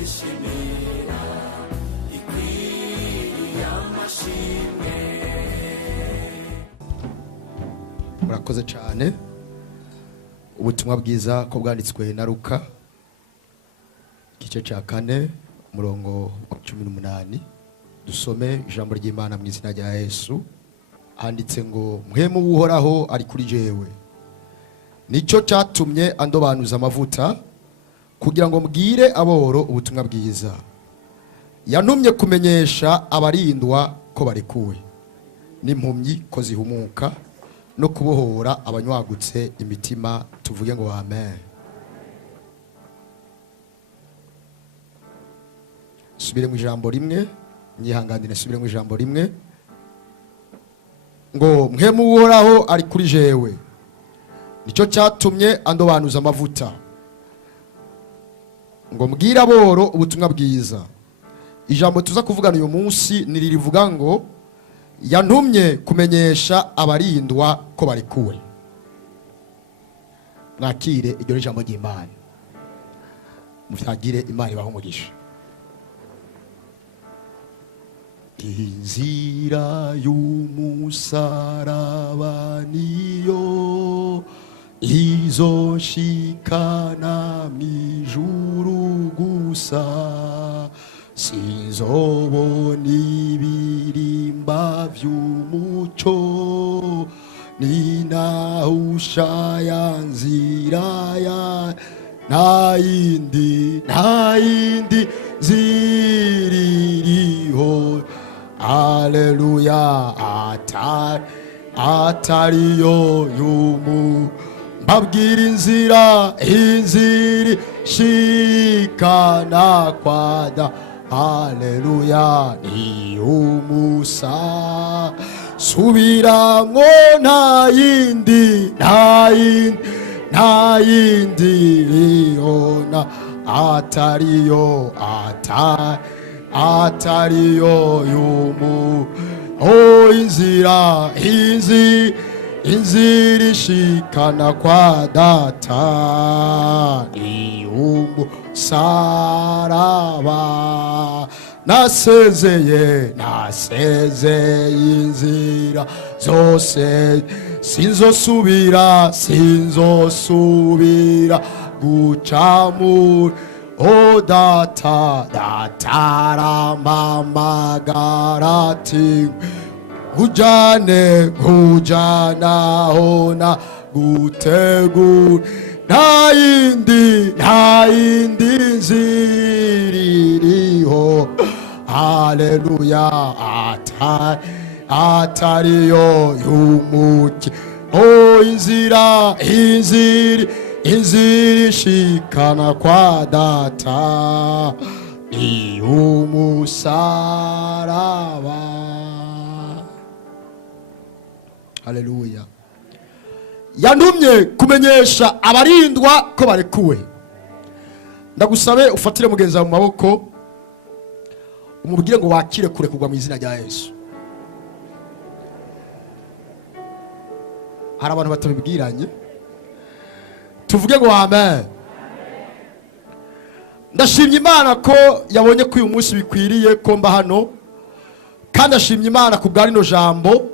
twishimira ikwiriye amashimwe. murakoze cyane. Ubutumwa bwiza ko bwanditswe na Luka igice cya 4 umurongo wa 18. Dusome ijambo ry'Imana mu izina rya Yesu. Handitse ngo mpwemu w'Uhoraho ari kuri jewe, nicyo cyatumye andobanuza amavuta kugira ngo mbwire aboro ubutumwa bwiza. Yantumye kumenyesha abarindwa ko barekuwe, n'impumyi ko zihumuka, no kubohora abanywagutse imitima. Tuvuge ngo amen. Subire mu ijambo rimwe, nyihanganire subire mu ijambo rimwe. Ngo mpwemu w'Uhoraho ari kuri jewe, nicyo cyatumye andobanuza amavuta ngo mbwire aboro ubutumwa bwiza. Ijambo tuza kuvugana uyu munsi niririvuga ngo yantumye kumenyesha abarindwa ko barekuwe. Mwakire iryo jambo ry'Imana, muvyagire Imana ibaho umugisha. Inzira y'umusaraba niyo izoshikana mw'ijuru gusa, sinzobona ibirimba vy'umuco, ninahusha ya nzira ya nta yindi ziririho. Haleluya. Atariyo yumu mbabwira inzira shikana kwada. Haleluya. Ni umusa subiramwo nta yindi rihona atariyo yumu. Inzira ishikana kwa data ni umusaraba. Nasezeye inzira zose, sinzosubira guca muri. Dataramamagara ati kujana hona gutegura. Nta yindi nziririho. Haleluya. Atariyo yumuki. Inzira ishikana kwa data ni umusaraba. Haleluya. Yantumye kumenyesha abarindwa ko barekuwe. Ndagusabe ufatire mugenzi wawe mu maboko, umubwire ngo wakire kurekurwa mu izina rya Yesu. Hari abantu batabibwiranye. Tuvuge ngo amen. Ndashimye Imana ko yabonye ko uyu munsi bikwiriye ko mba hano, kandi ashimye Imana ku bwa rino jambo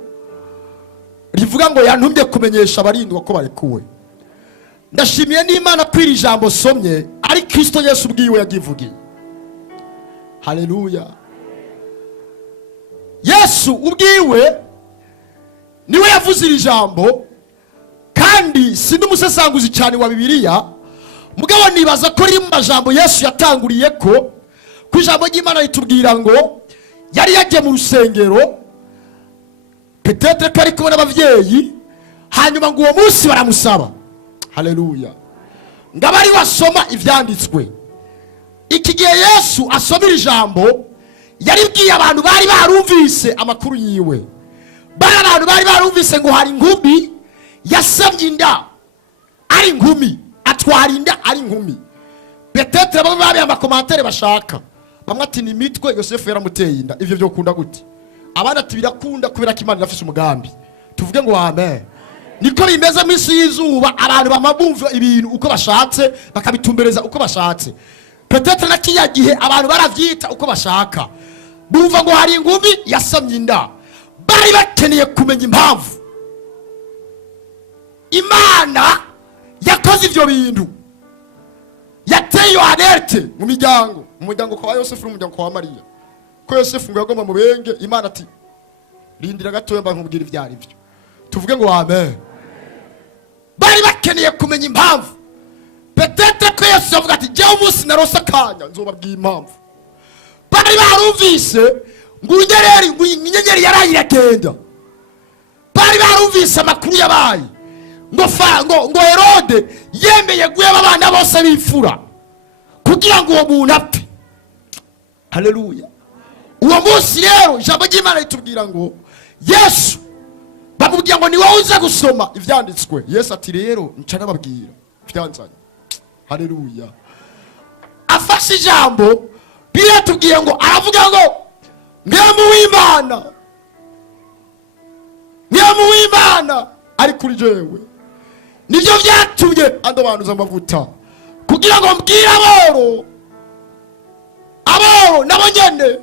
rivuga ngo yantumye kumenyesha abarindwa ko barekuwe. Ndashimiye n'Imana ko iri jambo somye ari Kristo Yesu ubwiwe yagivugiye. Haleluya. Yesu ubwiwe niwe yavuze iri jambo, kandi sindi umusesanguzi cyane wa Bibiliya, mugabo nibaza ko riri mu majambo Yesu yatanguriye ko ku ijambo ry'Imana ritubwira ngo yari yagiye mu rusengero, peut-être ko ari kumwe n'abavyeyi, hanyuma ngo uwo munsi baramusaba. Haleluya. Ngabari wasoma ivyanditswe. Iki gihe Yesu asomera ijambo yaribwiye abantu bari barumvise amakuru yiwe. Abantu bari barumvise ngo hari ingumi yasabye inda ari ingumi, atwara inda ari ingumi. Peut-être bamwe babi amakomantere bashaka, bamwe ati ni mitwe Yosefu yaramuteye inda. Ivyo byo kunda gute? Abana ati birakunda kubera ko Imana irafise umugambi. Tuvuge ngo amen. Niko bimeze mu isi y'izuba, abantu bamabumva ibintu uko bashatse bakabitumbereza uko bashatse. petete na kiriya gihe abantu baravyita uko bashaka, bumva ngo hari ingumi yasamye inda, bari bakeneye kumenya impamvu Imana yakoze ivyo bintu. Yateye iyo alerte mu muryango kwa Yosefu n'umuryango kwa Mariya, ko Yosefu ngo yagomba mu benge. Imana ati rindira gatoya mba nkubwira ivyari byo. Tuvuge ngo amen. Bari bakeneye kumenya impamvu. Petete ko Yesu yavuga ati je umunsi narose akanya nzobabwira impamvu. Bari barumvise ngo inyenyeri yarayiragenda. Bari barumvise amakuru yabaye ngo Herode yemeye guheba abana bose b'imfura kugira ngo uwo muntu apfe. Haleluya. Uwo munsi rero ijambo ry'Imana ritubwira ngo Yesu bamubwira ngo ni wowe uza gusoma ivyanditswe. Yesu ati rero nca nababwira vyanzanye. Haleluya. Afashe ijambo biratubwiye ngo aravuga ngo mwemu w'Imana ari kuri jewe. Nivyo vyatumye andobanuza amavuta kugira ngo mbwira aboro nabo nyene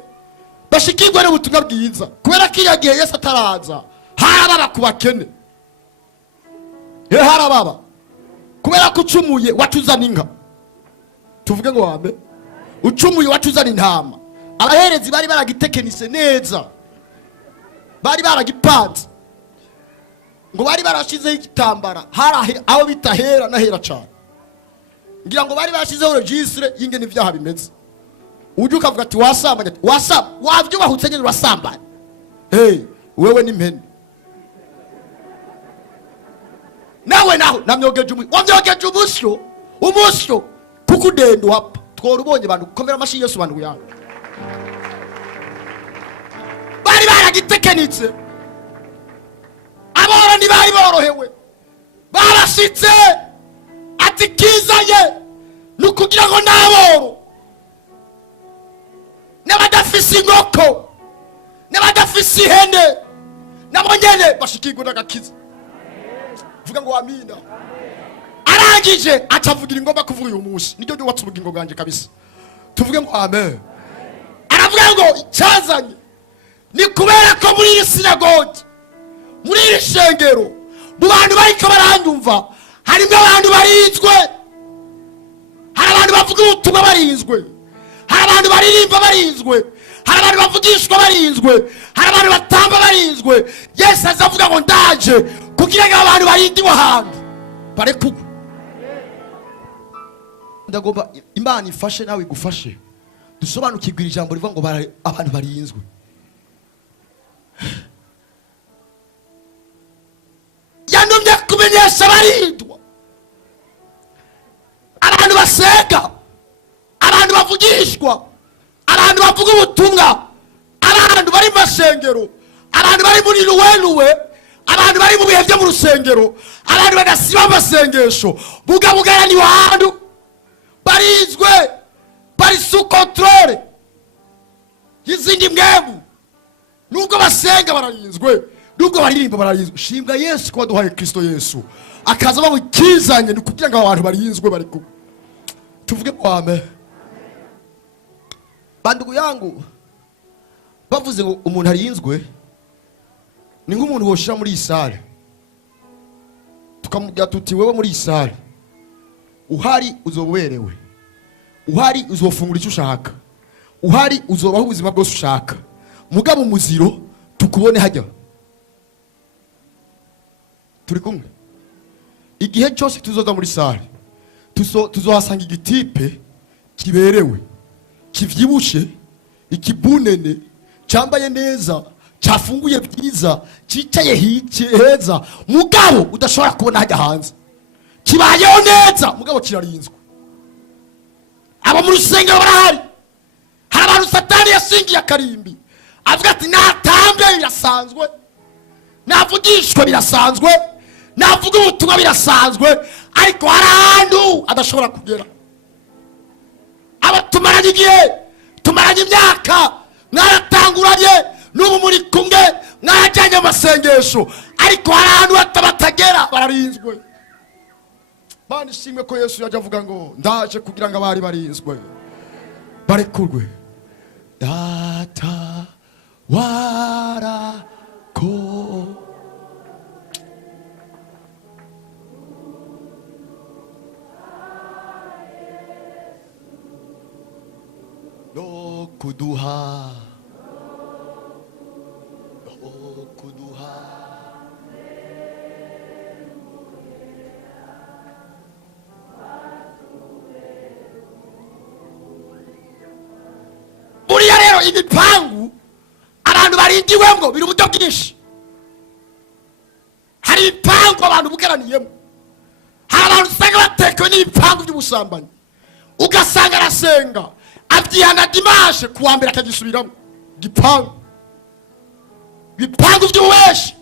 bashikirwe n'ubutumwa bwiza. Kubera ko iyo gihe Yesu ataraza harababa ku bakene, harababa kubera ko ucumuye watuzana inka. Tuvuge ngo amen. Ucumuye watuzana intama. Abaherezi bari baragitekenise neza, bari baragipanze ngo bari barashizeho igitambara aho bitahera nahera cyane, ngira ngo bari bashizeho registre y'ingene ivyaha bimeze. Uje ukavuga ati wasambanye, wavyubahutse nyine urasambanye. Wewe ni mpene nawe namyogeje wamyogeje umusyo kukudendo hapa tworubonye bantu komera amashi Yesu bantu yangu. Bari baragitekenitse, aboro ntibari borohewe, barashitse ati kizanye nukugira ngo naboro n'abadafise inkoko n'abadafise ihene nabo nyene bashikirwe n'agakiza. Vuga ngo amina. Arangije acavugira ingomba kuvuga uyu munsi niryo ryo watse ubugingo bwanje kabisa. Tuvuge ngo amen. Aravuga ngo icyazanye ni kubera ko muri iyi sinagogi, muri iri shengero, mu bantu bariko baranyumva harimo abantu barinzwe, hari abantu bavuga ubutumwa barinzwe, hari abantu baririmba barinzwe, hari abantu bavugishwa barinzwe, hari abantu batamba barinzwe. Yesu azavuga ngo ndaje kugira ngo abantu barindiwe ahantu barekugwe. Ndagomba Imana ifashe nawe igufashe dusobanukirwa ijambo rivuga ngo abantu barinzwe. Yanumye kumenyesha barindwa, abantu basenga, abantu bavugishwa, abantu bavuga ubutumwa, abantu bari mu masengero, abantu bari muri ruweruwe, abantu bari mu bihe byo mu rusengero, abantu badasiba amasengesho, bugabugana ni wandu barinzwe, bari sous contrôle y'izindi mwemu. Nubwo basenga bararinzwe, nubwo baririmba bararinzwe. Shimbwa Yesu ko waduhaye Kristo Yesu akaza bamukizanye ni kugira ngo abantu barinzwe bari ku. Tuvuge kwa amen. Bandugu yangu bavuze ngo umuntu arinzwe ni nk'umuntu woshira muri isale tukamubwira tuti wewe muri isale uhari uzoberewe, uhari uzofungura icyo ushaka, uhari uzobaho ubuzima bwose ushaka, mugabo umuziro tukubone hajya. Turi kumwe? Igihe cyose tuzoza muri sale tuzohasanga igitipe kiberewe, kivyibushe, ikibunene, cyambaye neza, cyafunguye byiza, cicaye heza, mugabo udashobora kubona hajya hanze, kibayeho neza mugabo kirarinzwe. Aba mu rusengero barahari, hari abantu Satani yashingiye akarimbi avuga ati natambe birasanzwe, navugishwe birasanzwe, navuga ubutumwa birasanzwe, ariko hari ahantu adashobora kugera. Aba tumaranye igihe, tumaranye imyaka, mwaratanguranye, n'ubu muri kumwe, mwarajyanye amasengesho, ariko hari ahantu batabatagera, bararinzwe. Mana ishimwe ko Yesu yaje avuga ngo ndaje kugira ngo abari barinzwe barekurwe. Data warako no kuduha buriya rero ibipangu abantu barindiwemo biri uburyo bwinshi. hari ibipangu abantu bugaraniyemo, hari abantu usanga batekewe n'ibipangu by'ubusambanyi, ugasanga arasenga abyihana dimanche kuwa mbere akagisubiramo. Gipangu, bipangu by'ububeshi,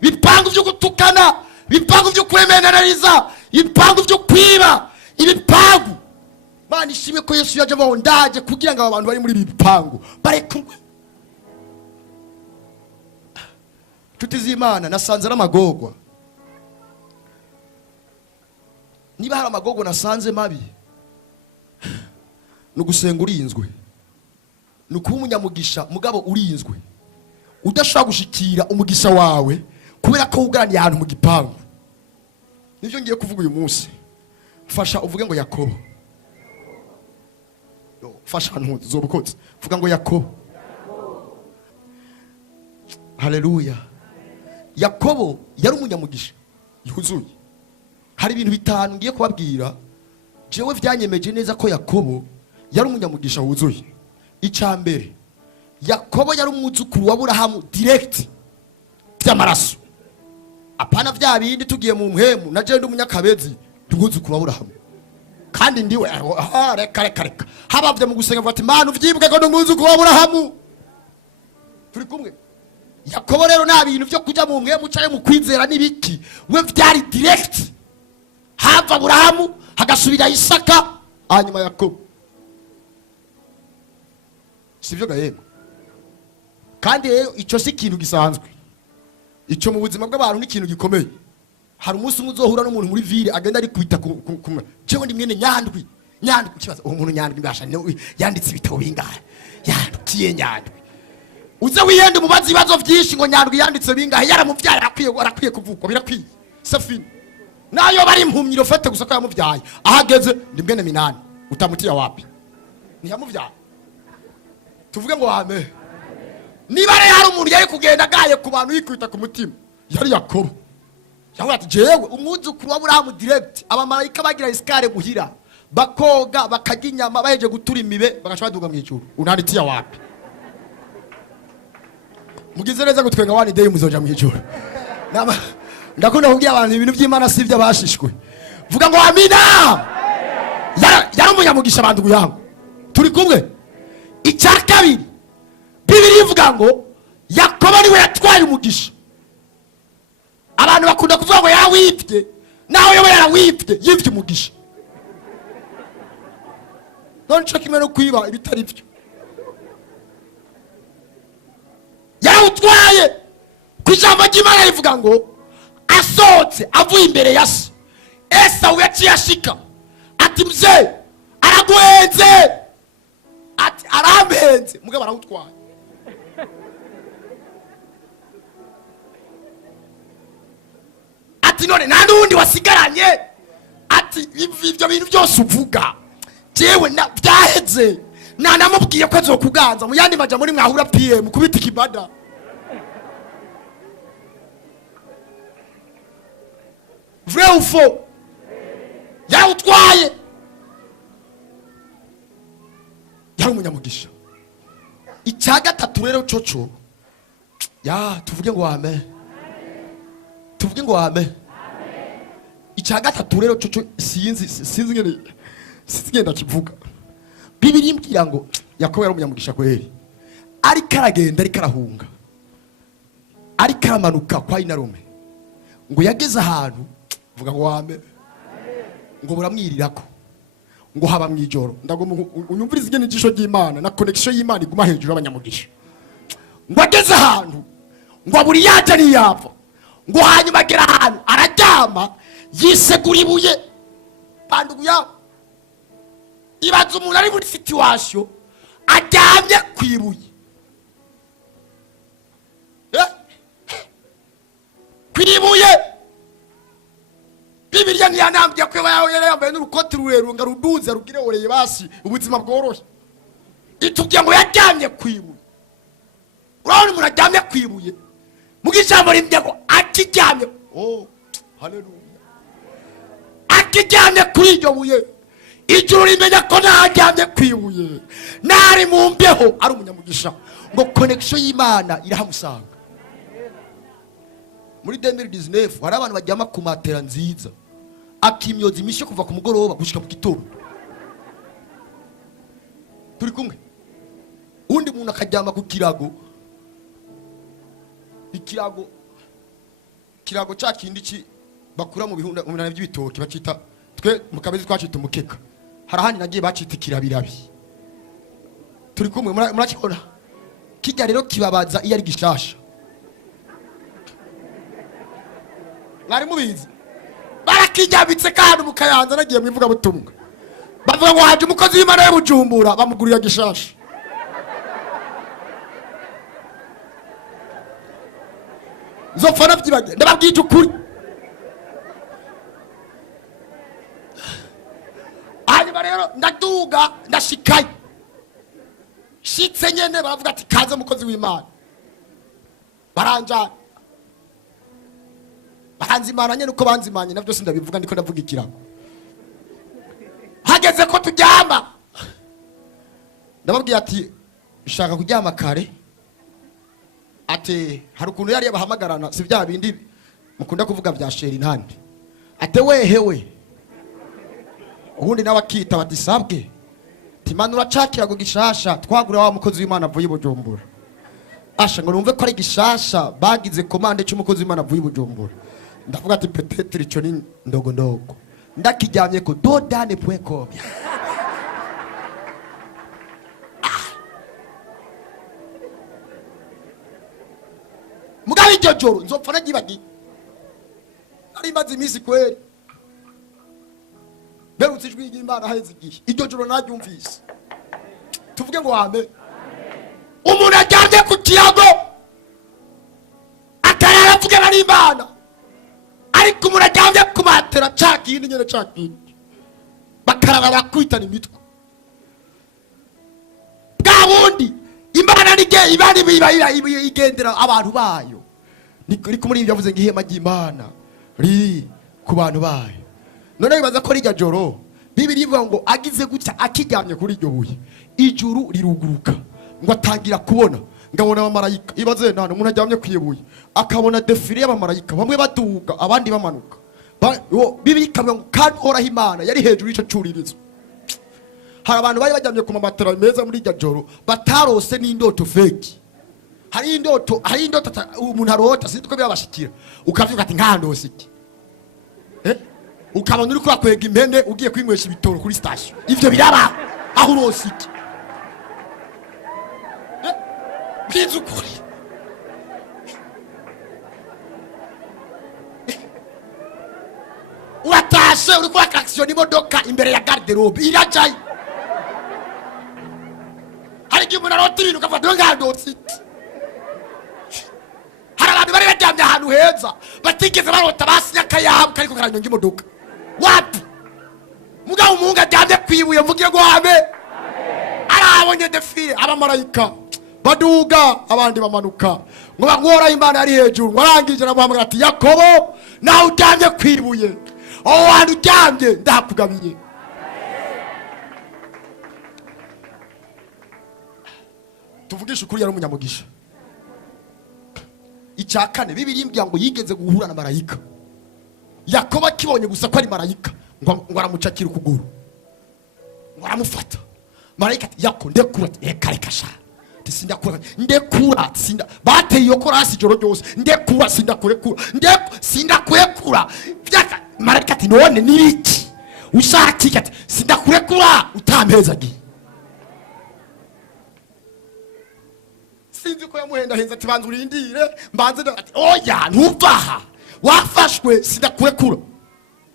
bipangu byo gutukana, bipangu byo kwemenaniriza, ibipangu byo kwiba, ibipangu. Mana ishimwe ko Yesu yaje abaho ndaje kugira ngo abantu bari muri ibi bipangu barekurwe. Nshuti z'Imana, nasanze ari amagorwa. Niba hari amagorwa nasanze mabi, nugusenga urinzwe, nukuba umunyamugisha mugabo urinzwe, udashobora gushikira umugisha wawe kubera ko ugaraniye ahantu mu gipangu. Nivyo ngiye kuvuga uyu munsi. Fasha uvuge ngo Yakobo. Fasha ahantu zobukotse vuga ngo Yakobo. Haleluya. Yakobo yari umunyamugisha yuzuye. Hari ibintu bitanu ngiye kubabwira jewe vyanyemeje neza ko Yakobo yari umunyamugisha wuzuye. Icambere, Yakobo yari umwuzukuru wa Aburahamu direct by'amaraso. Apana vya bindi tugiye mu mpemu na je ndi umunyakabezi umwuzukuru wa Aburahamu. Kandi ndiwe reka habavye mu gusenga bati Mana uvyibwe ko n'umwuzukuru wa Aburahamu. Turi kumwe. Yakobo rero nta bintu byo kuja mu mpemu caye mu kwizera n'ibiki, we vyari direct. Hava Aburahamu hagasubira Isaka hanyuma Yakobo. Sivyo gahema. Kandi rero ico si ikintu gisanzwe. Ico mu buzima bw'abantu ni ikintu gikomeye. Hari umunsi umwe uzohura n'umuntu muri ville agenda ari kwita kumwe. Jewe ndi mwene Nyandwi. Nyandwi kibaza umuntu Nyandwi mbasha yanditse ibitabo bingahe? Yandukiye Nyandwi. Uze wiyende mubazi ibibazo vyinshi ngo Nyandwi yanditse bingahe? Yaramuvyaye arakwiye kuvukwa birakwiye. Safini. Nayo bari impumyiro fete gusa ko yamuvyaye. Ahageze ndi mwene Minani. Utamutiya wapi? Ntiyamuvyaye. Tuvuge ngo amen. Niba rero hari umuntu yari kugenda gaye ku bantu yikwita ku mutima, yari Yakobo. Yavuga ati jewe umwuzukuru wa Aburahamu direct, abamarayika bagira iskare muhira, bakoga bakarya inyama baheje gutura imibe bagaca baduga mu ijuru. Unanditiya wapi? Mugize neza gutwenga one day muzoja mu ijuru. Ndakunda kubwira abantu ibintu by'Imana sivyo bashishwe. Vuga ngo amina. Yari umunyamugisha abantu guyango. Turi kumwe. Icya kabiri, Bibiliya ivuga ngo Yakobo niwe yatwaye umugisha. Abantu bakunda kuvuga ngo yawivye, naho yoba yarawivye, yivye umugisha. None cyo kimwe no kwiba ibitari byo. Yarawutwaye. Kwijambo ry'Imana rivuga ngo asohotse avuye imbere ya se. Esawu yaciye ashika. Ati mzee, araguhenze. Ati arampenze, mugabo arawutwaye. Ati none nta n'undi wasigaranye. Ati ivyo bintu byose uvuga jewe byaheze, namubwiye ko azokuganza mu yandi maja muri mwahura PM kubita ikibada. Vrai ou faux? Yarawutwaye. Yari umunyamugisha. Icya gatatu rero coco, tuvuge ngo amen. Tuvuge ngo amen. Icya gatatu rero coco sinzi ngenda kivuga. Bibiliya imbwira ngo Yakobo yari umunyamugisha kweri. Ari karagenda ari karahunga. Ari karamanuka kwa Inarume. Ngo yageze ahantu vuga ngo amen. Ngo buramwirirako. Ngo haba mwijoro ndagomba unyumvirize igene ijisho ry'Imana na connection y'Imana iguma hejuru y'abanyamugisha. Ngo ageze ahantu ngo aburi yaje ari yapfa, ngo hanyuma agera ahantu araryama yisegura ibuye banduguya. Ibaza umuntu ari muri situation aryamye ku ibuye. Ku ibuye. Bibiliya ntiyanambye ko yari yambaye n'urukoti rurerure ngo ruduze rugire oreye basi ubuzima bworoshye. Itubwiye ngo yaryamye ku ibuye. Urabona umuntu aryamye ku ibuye mu ijambo rimwe ngo akiryamye. Oh haleluya. Akiryamye kuri iryo buye ijuru rimenya ko ntaryamye ku ibuye nari mu mbeho ari umunyamugisha ngo connection y'Imana irahamusanga. Muri 2019 hari abantu bajyama ku matera nziza akimyoza imisho kuva ku mugoroba gushika mu gitondo. Turi kumwe. Undi muntu akajyama ku kirago. Ikirago ca kindi ki bakura mu bihunda mu bintu by'ibitoki bacita twe mu kabezi twacita umukeka. Harahandi nagiye bacita kirabirabi. Turi kumwe murakibona. Kijya rero kibabaza iyo ari gishasha. Mwari mubizi barakijyabitse kandi mukayanza nagiye mwivuga butumwa bavuga ngo haje umukozi w'Imana ya Bujumbura bamugurira gishasha. Zofana vyibage ndababwije ukuri. Hanyuma rero ndaduga ndashikaye shitse nyene baravuga ati kaze umukozi w'Imana baranjana baranzimana nyene uko banzimanye navyo sindabivuga ndiko ndavuga ikirago. Hageze ko turyama ndababwiye ati ushaka kuryama kare ate hari ukuntu yari yabahamagarana si bya bindi mukunda kuvuga vya sheri ntande ate wehewe ubundi nawe akita batisabwe timanura cakirago gishasha twagura wa mukozi w'Imana avuye Bujumbura. Asha ngo numve ko ari gishasha bagize komande cy'umukozi w'Imana avuye Bujumbura. Ndavuga ati peut-être ico ni ndogo ndogo ndakijyamye ko dodane.com. Mugabe iryo joro nzopfa nagibagi ari maze imisi kweri berutse ijwi ry'Imana haheze igihe iryo joro naryumvise tuvuge ngo amen. Umuntu aryamye ku kiyago atarara avuge bari Imana ariko umuntu aryamye ku matera cakindi nyene cakindi bakaraba bakwitana imitwe bwa bundi Imana nige ibari igendera abantu bayo niko muri ibyo yavuze ngo ihema ry'Imana ri ku bantu bayo. None bibaza ko rijya joro Bibiliya ivuga ngo agize gutya akiryamye kuri iryo buye ijuru riruguruka ngo atangira kubona ngabona abamarayika. Ibaze none umuntu aryamye kwiyebuye akabona defile y'abamarayika bamwe baduga abandi bamanuka. Bibiliya ikavuga ngo kandi Uhoraho Imana yari hejuru y'ico curirizo. Hari abantu bari bajyamye ku mamatera meza muri iryo joro batarose n'indoto fake. Hari indoto umuntu arota sitwe byabashikira ukavyuka ati nkandose iki ukabona uri kwakwega impene ugiye kwinywesha ibitoro kuri station. Ivyo biraba aho urose iki bizukuri watashe uri kwa action imodoka imbere ya garderobe irajaye. Hari igihe umuntu arota ibintu ukavuga nkandose iki. Hari abantu bari baryamye ahantu heza batigeze barota basinya akayabo kariko karanyonga imodoka wapi mugabo umuhungu aryamye kwibuye mvuge ngo amen. Arabonye defile abamarayika baduga abandi bamanuka ngo Uhoraho Imana yari hejuru ngo arangije aramuhamagara ati Yakobo nawe uryamye kwibuye aho wantu uryamye ndakugabiye. Tuvugisha ukuri yari umunyamugisha. Icyakane Bibiliya imbya ngo yigeze guhura na marayika. Yakobo akibonye gusa ko ari marayika ngo aramucakira ukuguru ngo aramufata. Marayika ati Yako ndekura reka sha sindakura ndekura sinda bateye iyo korasi joro ryose ndekura sindakurekura sindakurekura. Marayika ati none ni iki ushaka ati sindakurekura utampezagiye. Sinzi ko yamuhenda henza ati banza urindire mbanze ati oya ntuvaha wafashwe sindakurekura.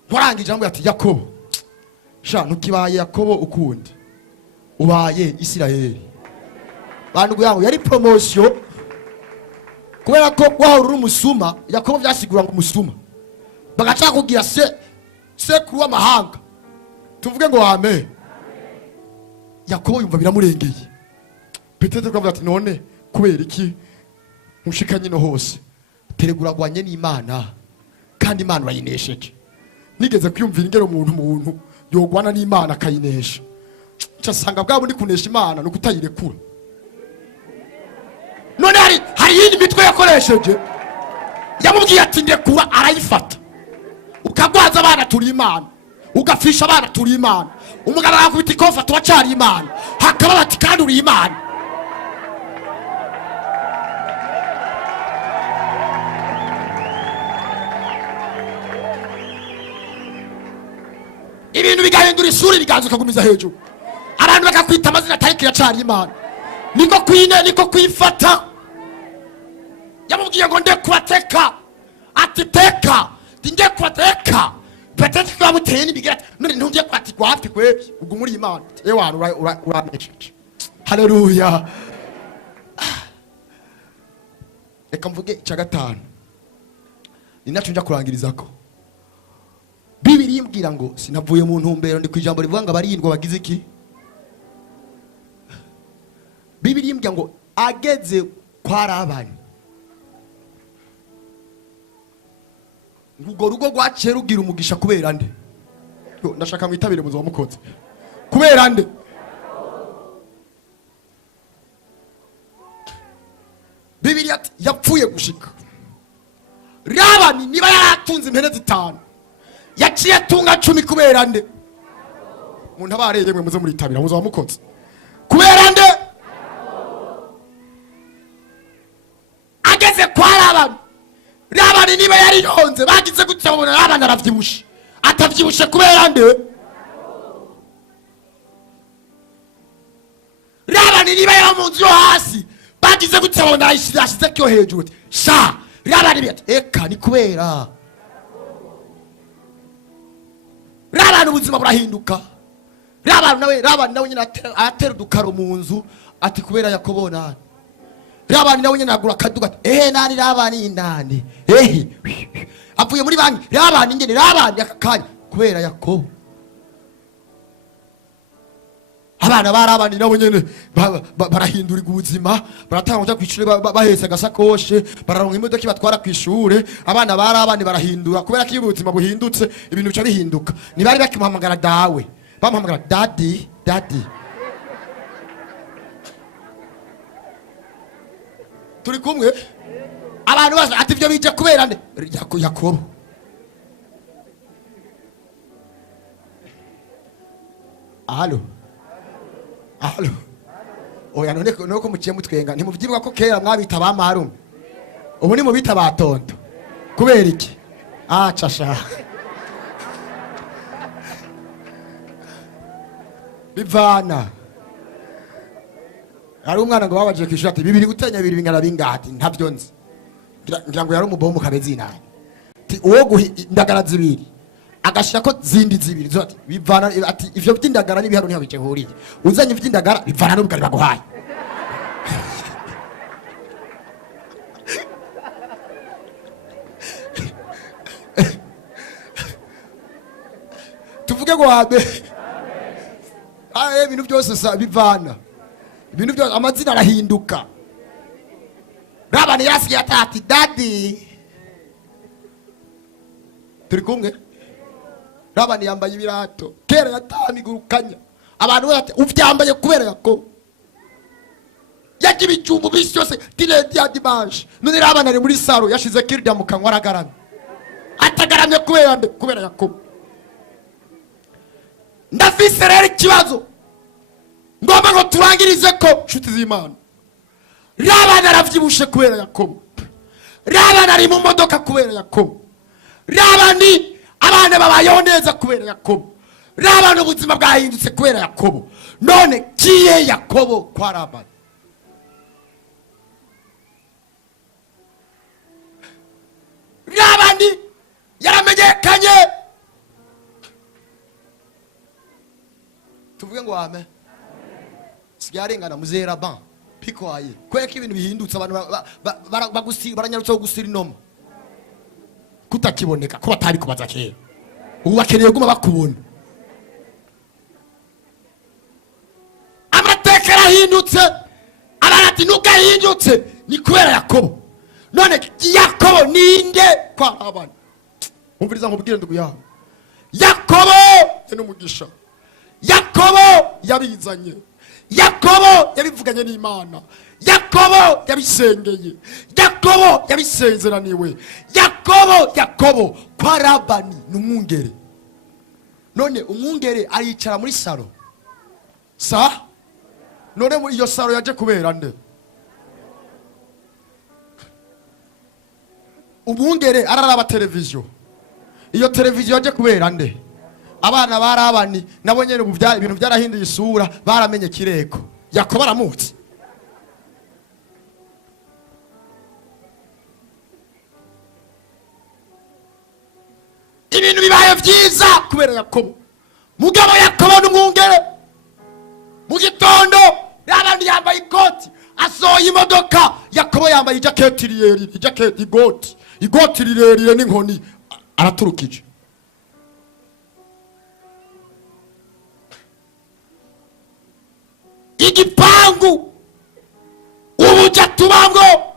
Nkorangije amwe ati Yakobo sha ntukibaye Yakobo ukundi ubaye Isirayeli. bantu yangu yari promotion kubera ko wahora uri umusuma. Yakobo byasigura ngo umusuma bagaca kugira se kuri w'amahanga. Tuvuge ngo amen. Yakobo yumva biramurengeye. Petero akavuga ati none kubera iki mushikanye no hose teregura gwanye n'Imana kandi Imana urayinesheje. Nigeze kwiyumvira ingero umuntu yogwana n'Imana akayinesha. Cyasanga bwabo ndi kunesha Imana no kutayirekura. None hari yindi mitwe yakoresheje yamubwiye ati ndekura arayifata. Ukagwaza abana turi Imana, ugafisha abana turi Imana, umugabo akubita ikofa twacari Imana, hakaba bati kandi uri Imana. Ibintu bigahindura isuri biganza ukagumiza hejuru. Abantu bakakwita amazina atari kiracari Imana. Niko kwine niko kwifata. Yamubwiye ngo ndekubateka. Ati teka, ndekubateka. Petete kwa muteye nibigera. None ntungiye kwatigwa hafi kwebye. Ubwo muri Imana. Ewana uranesheje. Haleluya. Reka mvuge icya gatanu. Ninacu nja kurangirizako. Bibiri imbwira ngo sinavuye mu ntumbero ndi kwijambo rivuga ngo abarindwa bagize iki? Bibiri imbwira ngo ageze kwa Labani. Ngugo rugo rwaciye rugira umugisha kubera nde? Ndashaka mwitabire muzo wamukoze. Kubera nde? Bibiri ati yapfuye gushika. Labani niba yaratunze impene zitanu yaciye tunga 10 kubera nde? Umuntu abareye mwe muze muritabira muzo wamukoze. Kubera nde? Ageze kwa Labani. Labani niba yari yonze bagize gutya babona Labani aravyibushe. Atavyibushe kubera nde? Labani niba yari mu nzu yo hasi bagize gutya babona yashize kyo hejuru. Sha Labani biyate eka ni kubera Labani ubuzima burahinduka. Labani nawe nyine atera udukaro mu nzu ati kubera Yakobo nani. Labani nawe nyine agura kaduga nani Labani nani avuye muri banki Labani ngene Labani akakanya kubera Yakobo. Abana barabani nawe nyene barahindura ubuzima baratanga kujya kwicure bahetse gasakoshe bararonka imodoka batwara kwishure. Abana barabani barahindura kubera ko ubuzima buhindutse ibintu bica bihinduka. Nibari bakimuhamagara dawe bamuhamagara daddy. Turi kumwe abantu bose ati byo bije kubera nde? Yakobo. Allo oya none ko muciye mutwenga ntimuvyibuka ko kera mwabita ba marume ubu ni mubita batonto kubera iki? Chasha bivana. Ari umwana ngo babaje kwishura ati bibiri gutenya bibiri bingana bingati ntavyo nzi ngira ngo yari umubombo kabezina ati uwo indagara zibiri agashira ko zindi zibiri zo ati bivana ati ivyo by'indagara n'ibiharo ntiho bice huriye uzanye ivy'indagara bivana n'ubugari baguhaye. Tuvuge ngo habe ibintu byose bivana ibintu byose amazina arahinduka. Labani yasiye atati daddy. Turi kumwe? Labani yambaye ibirato kera yatamigurukanya abantu bati uvyambaye kubera Yakobo yagiye icyumbu bisi yose diredi ya dimanche. None Labani ari muri saro yashize kirya mu kanwa aragaramye atagaramye kubera nde? Kubera Yakobo. Ndafise rero ikibazo ngomba ngo turangirize ko nshuti z'Imana. Labani aravyibushe kubera Yakobo. Labani ari mu modoka kubera Yakobo. Labani abana babayeho neza kubera Yakobo. Labani ubuzima bwahindutse kubera Yakobo. None kiye Yakobo kwa Labani? Labani yaramenyekanye. Tuvuge ngo amen. Sigarengana muzera ban bikwaye kweka ibintu bihindutse abantu baranyarutse gusira inomo kutakiboneka ko batari kubaza kera ubu bakeneye guma bakubona amateka yarahindutse abantu ati nugahindutse ni kubera Yakobo none Yakobo ninde kwa abana umviriza nkubwire ndugu yawe Yakobo n'umugisha Yakobo yabizanye Yakobo yabivuganye n'Imana Yakobo yabisengeye Yakobo yabisezeraniwe Yakobo kwa Labani n'umwungere none umwungere aricara muri salo sa none iyo salo yaje kubera nde umwungere araraba televiziyo iyo televiziyo yaje kubera nde abana barabani nabo nyene ibintu byarahinduye isura baramenye kireko Yakobo aramutse ibintu bibaye vyiza kubera Yakobo mugabo Yakobo n'umwungere mu gitondo yabandi yambaye ikoti asohoye imodoka Yakobo yambaye ijaketi rirerire igoti rirerire n'inkoni araturukije igipangu ubuja tubamwo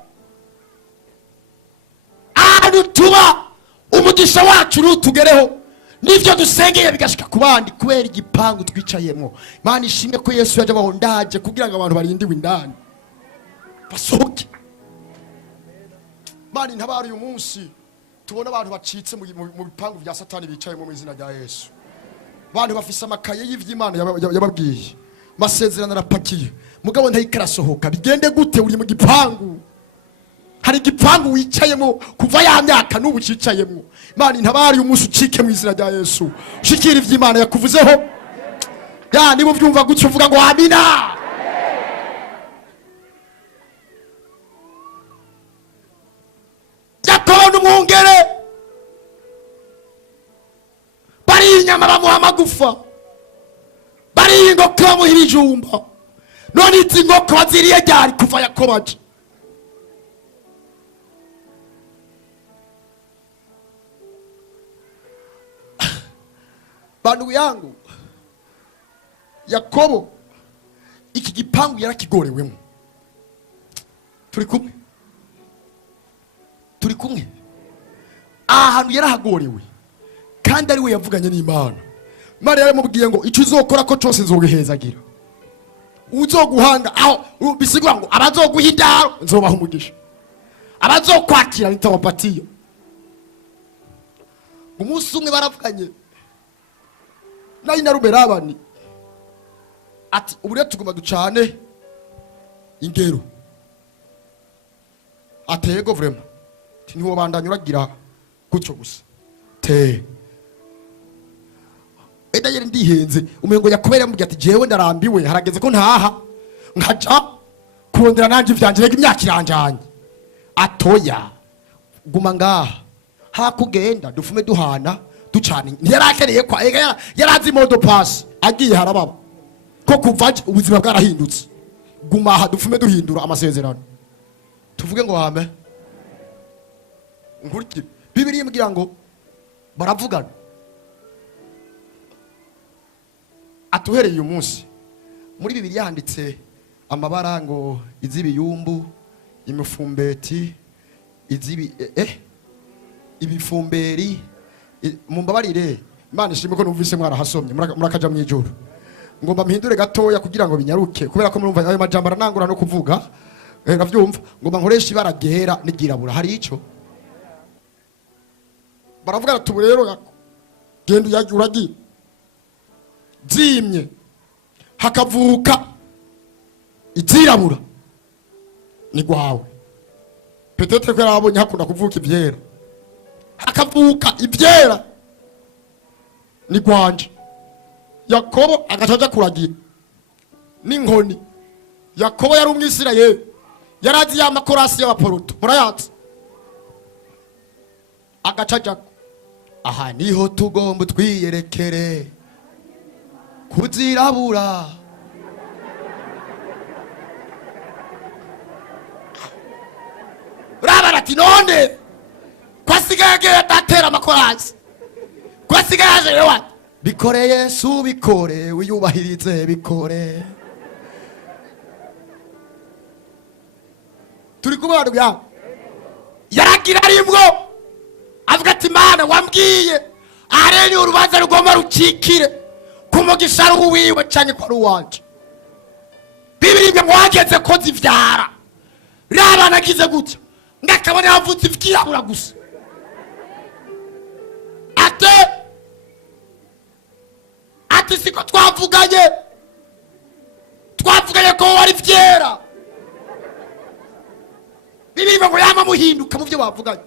ahantu tuba umugisha wacu rutugereho nivyo dusengeye bigashika ku bandi kubera igipangu twicayemwo Imana ishimwe ko Yesu yaje bahondaje kugira ngo abantu barindiwe indani basohoke Imana ntabari uyu munsi tubona abantu bacitse mu bipangu vya Satani bicayemo mu izina rya Yesu abantu bafise amakaye y'ivy'Imana yababwiye masezerano arapakiye mugabo ntayikarasohoka bigende gute uri mu gipangu hari igipangu wicayemo kuva ya myaka n'ubu cicayemo Imana ntabari umunsi ucike mu izina rya Yesu ushikira ivy'Imana yakuvuzeho ya niba uvyumva gutyo uvuga ngo amina Yakobo n'umwungere bari inyama bamuha amagufa bari ingoko bamuhira ijumba none izi ngoko baziriye ryari kuva Yakobo aje bantu yangu Yakobo iki gipangu yarakigorewemo turi kumwe ahantu yarahagorewe kandi ari we yavuganye n'Imana Imana yaramubwiye ngo icyo uzokora ko cyose nzogihezagira uzoguhanga aho bisigura ngo abazoguhindaro nzobaha umugisha abazokwakira nitawapatiyo umunsi umwe baravuganye nayi naruberabani ati ubure tuguma ducane ingero atego vraiment niwo bandanya uragira gutyo gusa te edayeri ndihenze umengo yakubera mubye ati jewe ndarambiwe harageze ko ntaha nkaja kurondera nanje vyanje rega imyaka iranjanye atoya guma ngaha hakugenda dufume duhana ducane ntiyarakeneye kwa yarazi modo pass agiye harababa ko kuva ubuzima bwarahindutse guma aha dufume duhindura amasezerano tuvuge ngo hame nkurikira Bibiliya imbwira ngo baravugana atuhereye uyu munsi muri Bibiliya handitse amabara ngo izibiyumbu imifumbeti ibifumberi mumbabarire Imana ishimwe ko numvise mwarahasomye murakaja mwijuru ngomba mpindure gatoya kugira ngo binyaruke kubera ko murumva ayo majambo aranangura no kuvuga navyumva ngomba nkoresha ibara ryera n'igirabura hari ico baravuga tubu rero genda yagiye uragiye zimye hakavuka izirabura ni gwawe petete ko yarabonye hakunda kuvuka ivyera hakavuka ivyera ni gwanje Yakobo agacaja kuragira n'inkoni Yakobo yari umwisirayeli yarazi ya makorasi y'abaporuto murayatse agacaja aha niho tugomba twiyerekere kuzirabura ati none kwasigaye adatera amakoransi kwasigaye aje yewe bikore Yesu bikore wiyubahirize bikore. Turi kubana bya yaragira rimwo avuga ati Mana wambwiye areni urubanza rugomba rukikire kumugisha ruwiwe cyane kwa ruwanje. Bibiri byo mwageze ko zivyara raba nagize gutya ngakabona havutse ivyirabura gusa ati siko twavuganye ko wari vyera. Bibiri ngo yama muhinduka mu byo bavuganye.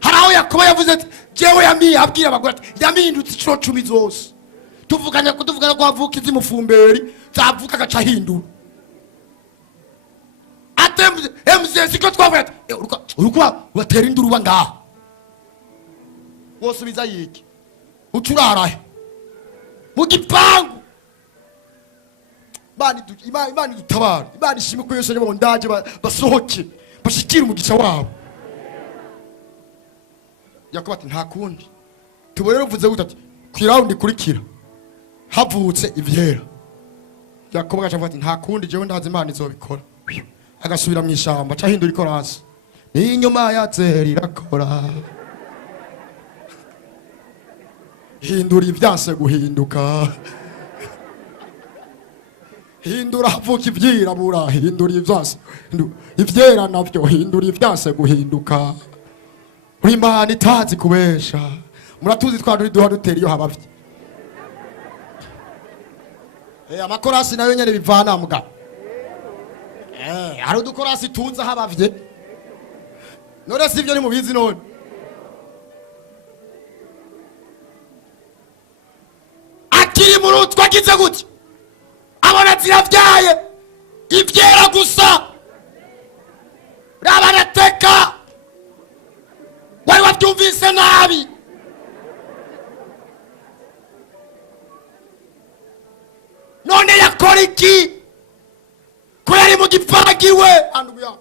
Haraho Yakobo yavuze ati jewe yamiye abwira abagore ati yamindutse iciro 10 zose tuvuganya ko havuka izimufumberi zavuka gaca hindura. Atemze siko twavuye ati urukwa watera induru ngaho wosubiza yiki ucurarahe mu gipangu. Imana dutabara, Imana ishimwe ko Yesu nyabo ndaje basohoke bashikira umugisha wabo. Yakobo ati nta kundi tubonera uvuze gute ati kwiraundi kurikira havutse ivyera. Yakobo gacha ati nta kundi jewe ndazi Imana izobikora. Agasubira mu ishamba cahindura ikorasi ni inyuma ya zeri rakora hindura ivyase guhinduka hindura havuka ivyirabura hindura ivyase ivyera navyo hindura ivyase guhinduka. Imana itazi kubesha muratuzi twari duha dutera iyo habavye amakorasi nayo nyene bivana muga hari udukorasi tunza habavye none sivyo ni mubizi none. Akiri murutwa agize gutya abona ziravyaye ivyera gusa rabarateka wari wabyumvise nabi. None yakora iki ko yari mu gifagiwe anduya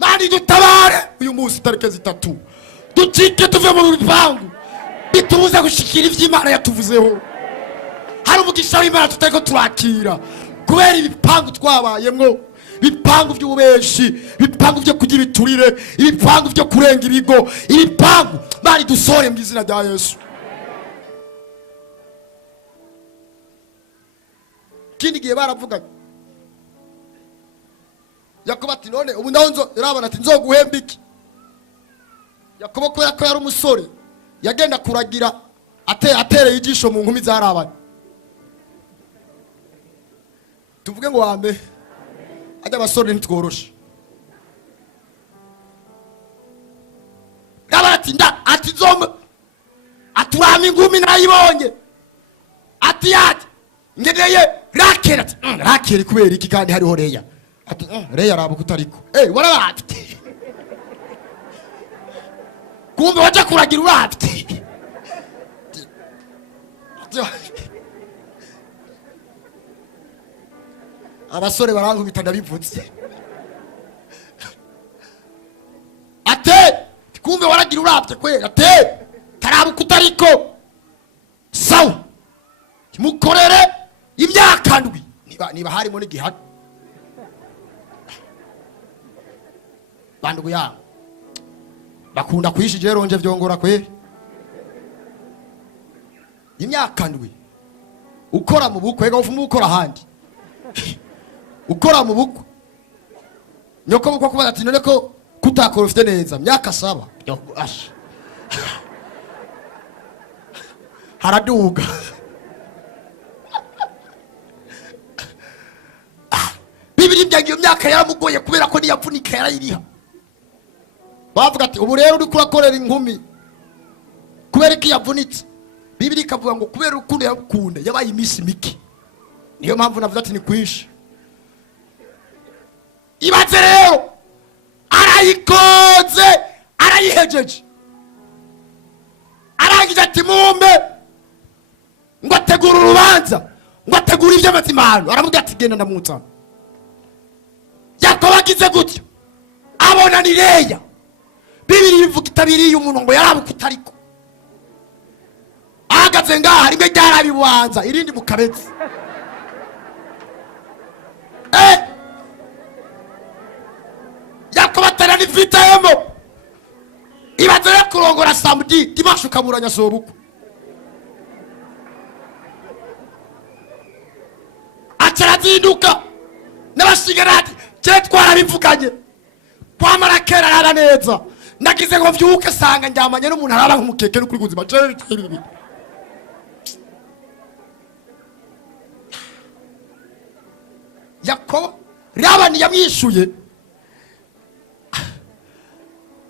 nandi dutabare uyu munsi tarike 3 ducike tuve mu bipangu bitubuza gushikira ivy'Imana yatuvuzeho. Hari umugisha w'Imana tutariko turakira kubera ibipangu twabayemwo, ibipangu by'ububeshi, ibipangu byo kugira iturire, ibipangu byo kurenga ibigo, ibipangu bari dusore mu izina rya Yesu. Kindi gihe baravuga Yakobo ati none ubu ndonzo yarabana ati nzoguhemba iki. Yakobo ko yari umusore yagenda kuragira atereye ijisho mu nkumi zarabana. Tuvuge ngo wambe ajya abasore ntitworoshe. Rabati nda ati nzomba aturama ingumi nayibonye ati yati ngeneye rakera ati rakera kubera iki kandi hariho reya ati reya rabo kutariko warabati kumbe waje kuragira urabti abasore barankubita ndabivutse ate kumbe waragira urabte kwera ate tarabu kutariko sawa mukorere imyaka ndwi niba harimo n'igihano bandu ya bakunda kwishije ronje vyongora kweri imyaka ndwi ukora mu bukwe ega ufumu ukora handi ukora mu bukwe nyoko bukwe kuba ati none ko kutakora ufite neza myaka 7 yo ash haraduga Bibiri byangiyo myaka yaramugoye kubera ko niyavunika yarayiriha. Bavuga ati ubu rero uri kurakorera inkumi kubera ko yavunitse. Bibiri kavuga ngo kubera urukundo yakunda yabaye imisi miki. Niyo mpamvu navuze ati ni kwishi. Ibaze rero arayikoze arayihejeje. Arangije ati mumbe ngo ategura urubanza ngo ategura iby'amazimano aramuga ati genda ndamutsa. Yakobo agize gutyo abona ni Leya bibiri bivuga itabiriye umuntu ngo yarabuka itariko ahagaze ngaha rimwe ryarabibanza irindi mu kabezi Yakobo ataranifitemo ibaze yo kurongora samedi dimanche ukaburanya sobuko acarazinduka n'abashigarati cye twarabivuganye kwamara kera rara neza nagize ngo vyuke sanga njyamanye n'umuntu araba nk'umukeke n'ukuri kuzima Yakobo Labani yamwishuye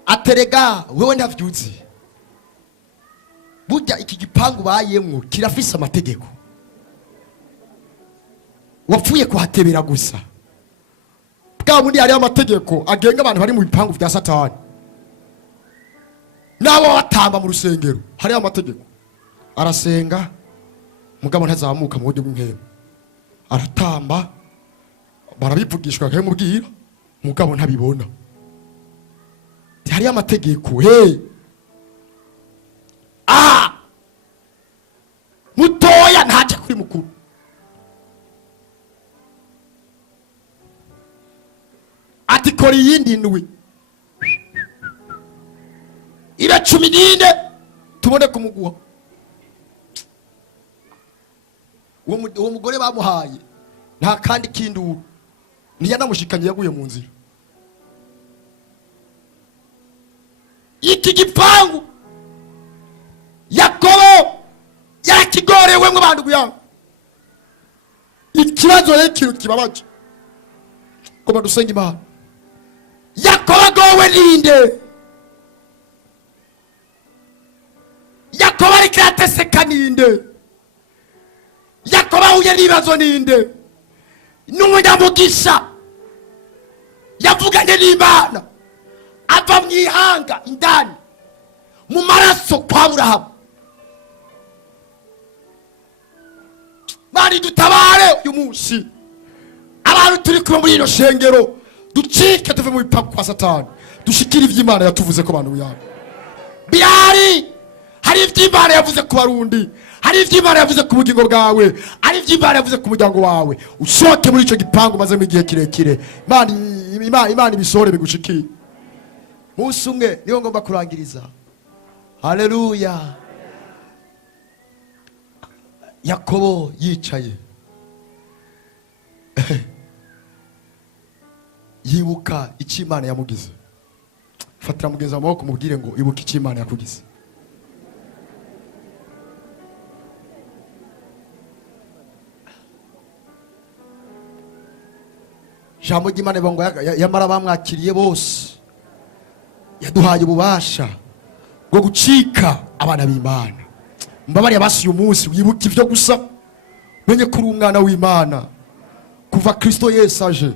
aterega wewe ndavyuzi burya iki gipangu bayemwo kirafise amategeko wapfuye kuhatebera gusa bwa bundi hari amategeko agenga abantu bari mu bipangu vya Satani nabo batamba mu rusengero hari amategeko arasenga mugabo ntazamuka mu buryo bw'inkema aratamba barabivugishwa kaye mubwira mugabo ntabibona hari amategeko mutoya ntaje kuri mukuru ati kora iyindi ndwi ibe 14 tubone kumuguha uwo mugore bamuhaye nta kandi kinduru ntiyanamushikanye yaguye mu nzira iki gipangu Yakobo yakigorewe mu bantu guyango ikibazo y'ikintu kibabaje ko badusenga Imana Yakobo gowe ninde Yakobo ari kirateseka ninde Yakobo uye nibazo ninde n'umunyamugisha yavuganye n'Imana ava mwihanga indani mu maraso kwa Aburahamu bari dutabare uyu munsi abantu turi kuba muri ino shengero ducike tuve mu bipangu kwa Satani dushikira ivy'Imana yatuvuze ko bantu yabo birari hari ivy'Imana yavuze ku Barundi hari ivy'Imana yavuze ku bugingo bwawe hari ivy'Imana yavuze ku muryango wawe ushoke muri ico gipangu maze mu gihe kirekire Imana ibisore bigushikiye musi umwe niyo ngomba kurangiriza haleluya Yakobo yicaye yibuka icyo Imana yamugize fatira mugenzi amaboko mubwire ngo ibuka icyo Imana yakugize jambo ry'Imana bongo yamara bamwakiriye bose yaduhaye ububasha bwo gucika abana b'Imana mbabari abasi uyu munsi wibuka ivyo gusa menye kuri umwana w'Imana kuva Kristo Yesu aje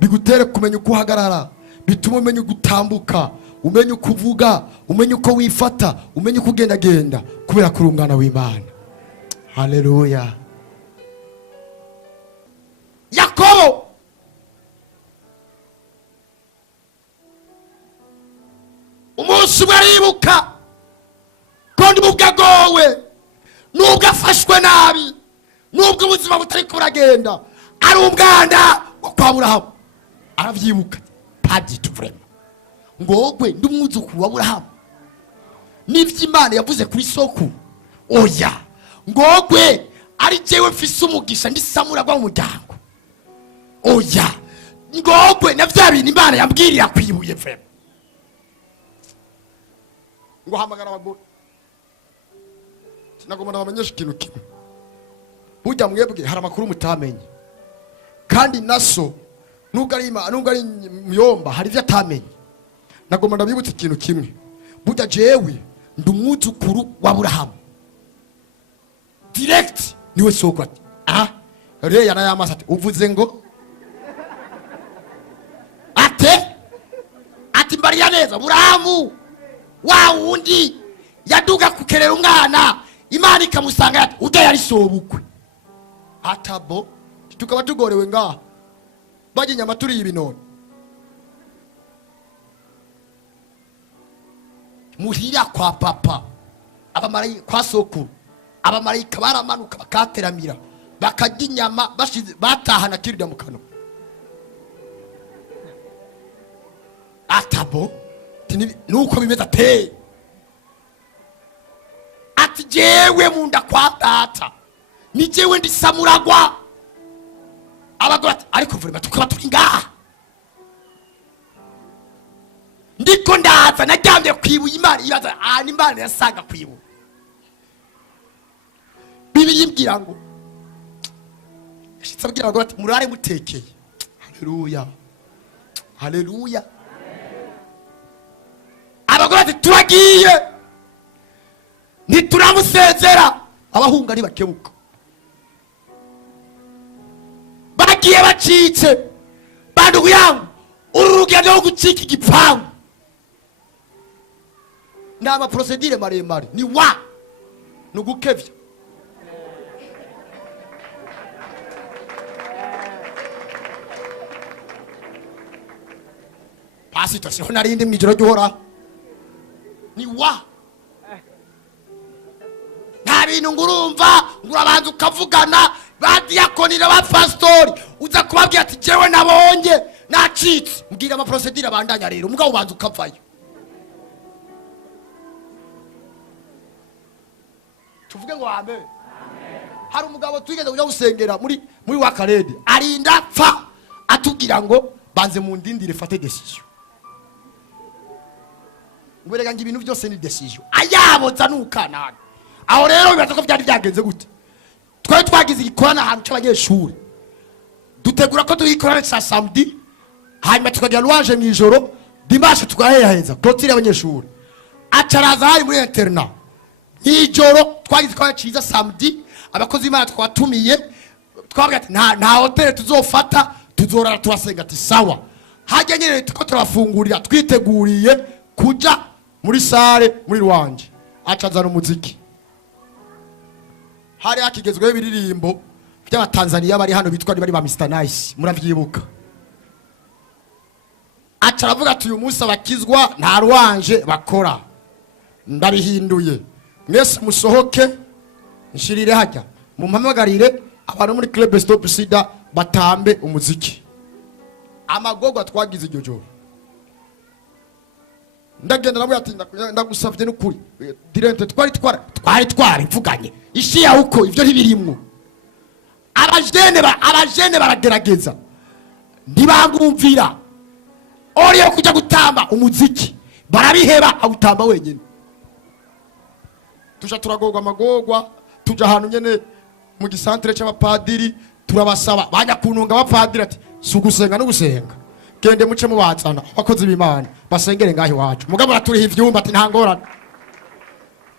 bigutere kumenya uko uhagarara bituma umenya gutambuka umenya uko uvuga umenya uko wifata umenya uko ugendagenda kubera kuri umwana w'Imana haleluya Yakobo umunsi baribuka kondi mubwagowe nubwo afashwe nabi nubwo ubuzima butari kuragenda ari umwana wo kwa Aburahamu aravyibuka padi tuvrema ngogwe ndumwuzukuru wa Aburahamu n'ivy'Imana yavuze kuri soku oya ngogwe ari jewe mfise umugisha ndi samura gwa mu muryango oya ngogwe na vya bintu Imana yambwirira kwibuye vrema ngo hamagara abagore nagomba ndabamenyesha ikintu kimwe burya mwebwe hari amakuru mutamenye kandi naso nubwo ari myomba hari ivyo atamenye nagomba ndabibutsa ikintu kimwe burya jewe ndi umwuzukuru wa Aburahamu direct niwe soko ati reya na yamasa ati uvuze ngo ati mbariya neza Aburahamu wa wundi yaduga kukerera umwana Imana ikamusanga ati uda yari sobukwe atabo tukaba tugorewe ngaha baginya amaturi y'ibinone muhira kwa papa, abamarayika kwa sokuru, abamarayika baramanuka bakateramira bakarya inyama batahana kirya mu kanwa. Atabo nuko bimeze ate, ati jewe munda kwa data ni jewe ndi samuragwa. Abagore ati ariko vurema tukaba turi ngaha, ndiko ndaza najyamye kwibuye Imana ibaza Imana yasanga kwibuye. Bibiliya imbwira ngo yashitse abwira abagore ati murare mutekeye. Haleluya, haleluya. Abagore ati turagiye, ntituramusezera. Abahunga ntibakebuka, bagiye bacitse. Bandugu yangu, uru rugendo rwo gucika igipangu ni amaprosedire maremare, ni ugukevya. Pasito siho narindi mwijoro ry'uhora, ni nta bintu ngurumva ngurabanza ukavugana badiyakoni n'abapasitori uza kubabwira ati jewe nabonye nacitse. Mbwira amaprosedire abandanya rero, mugabo ubanza ukavayo. Tuvuge ngo amen. Hari umugabo twigeze kujya gusengera muri wakarede, arinda pfa atubwira ngo banze mu ndindire fate decision. Ngwerega ngo ibintu byose ni decision, ayaboza nukanana. Aho rero bibaza ko byari byagenze gute. Twari twagize igikorana ahantu cy'abanyeshuri, dutegura ko tuyikorana saa samedi, hanyuma tukagira louange mu ijoro, dimanche tukaheheza clôture y'abanyeshuri. Acaraza hari muri interna ijoro, twagize ko ciza samedi, abakozi b'Imana twatumiye, twabwira ati nta hotel tuzofata, tuzorara turasenga. Ati sawa. Hajya nyine tuko turafungurira, twiteguriye kuja muri sale muri louange. Acazana umuziki, hari hakigezweho ibiririmbo by'abatanzaniya bari hano bitwa bari ba Mr Nice, muravyibuka. Acaravuga ati uyu munsi abakizwa nta louange bakora, ndabihinduye, mwese musohoke nshirire hajya mumpamagarire abantu muri Club Stop Sida batambe umuziki. Amagogwa twagize iryo joro, ndagenda nabwo ati ndagusavye n'ukuri dirente twari twari ishiya uko ivyo ntibirimwo. Abajene baragerageza ntibangumvira, oriyo kujya gutamba umuziki barabiheba, agutamba wenyine. Tuja turagogwa amagogwa, tuja ahantu nyene mu gisantere c'abapadiri, turabasaba banyakununga abapadiri ati sugusenga no gusenga, gende muce mubatsana abakozi b'Imana basengere ngaho iwacu. Mugabo raturiha ivyumba ati ntangorana.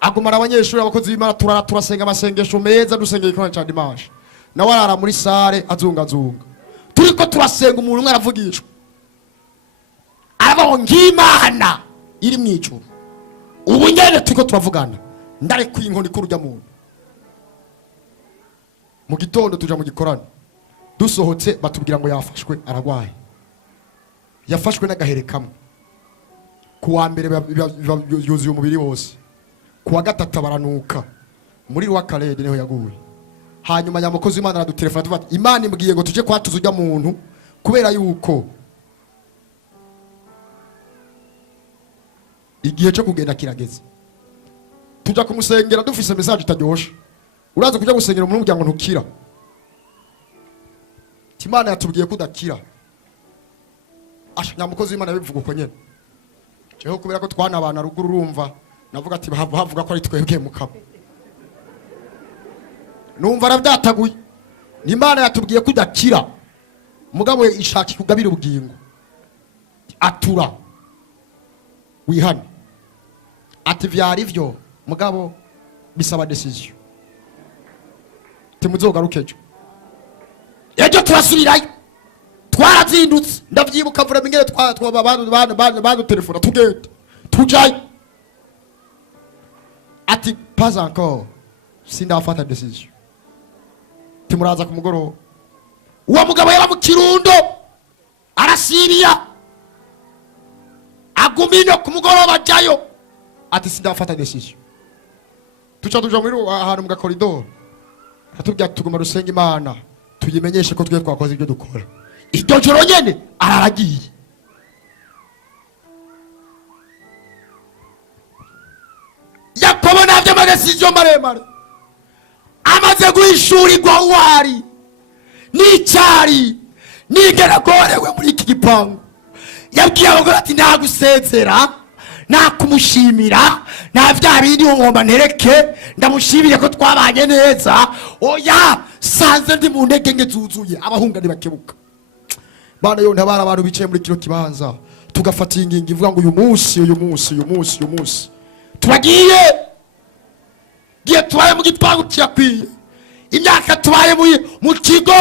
Agumara abanyeshuri abakozi b'Imana turasenga amasengesho meza, dusengera ikorana ca dimanche. Nawe arara muri sare azungazunga, turiko turasenga. Umuntu umwe aravugishwa, arabaho ng'Imana iri mw'ijuru. Ubu nyene turiko turavugana, ndarekuye inkoni kurujya muntu. Mu gitondo tuja mu gikorano, dusohotse batubwira ngo yafashwe aragwaye, yafashwe n'agahere kamwe. Kuwa mbere yuzuye umubiri wose, kuwa gatatu baranuka. Muri wakarede niho yaguye. Hanyuma nyamukozi w'Imana aradutelefona tuvuga Imana imbwiye ngo tuje kwatuza ujya muntu kubera yuko igihe cyo kugenda kirageze. Tuja kumusengera dufise message itaryoshe, uraza kujya gusengera umuntu umuryango ntukira. Imana yatubwiye kudakira. Nyamukozi w'Imana bivuga uko nyene. Jeho kubera ko twana abana ruguru urumva, navuga ati bavuga ko ari twebwe mukabo. Numva arabyataguye. Imana yatubwiye kudakira, mugabo ishaki kugabira ubugingo. Atura wihane. Ati vyari vyo mugabo bisaba decision. Timuzogarukejo. Ejo turasubirayo. Twarazindutse ndavyibuka vura mingere twaba telefona tugenda tujaye. Ati pas encore sindafata decision. Timuraza ku mugoro. Uwo mugabo yaba mu Kirundo arasibiya, agumino ku mugoro bajayo. ati sindafata decision. Tuca tuja muri ahantu mu gakoridoro atubwira tuguma rusenga Imana tuyimenyeshe ko twe twakoze ibyo dukora. Iryo joro nyene araragiye. Yakobo navyo magasizyo maremare amaze guhishurirwa uwari n'icyari nigeragorewe muri iki gipangu. Yabwiye abagore ati nagusezera nakumushimira na vya bindi ngomba ntereke ndamushimire ko twabanye neza. Oya sanze ndi mu ntege nke zuzuye abahunga ntibakebuka. Bana yo ntabara abantu bicaye muri kiro kibanza tugafata ingingo ivuga ngo uyu munsi turagiye giye tubaye mu gipangu cyakwiye imyaka tubaye mu kigo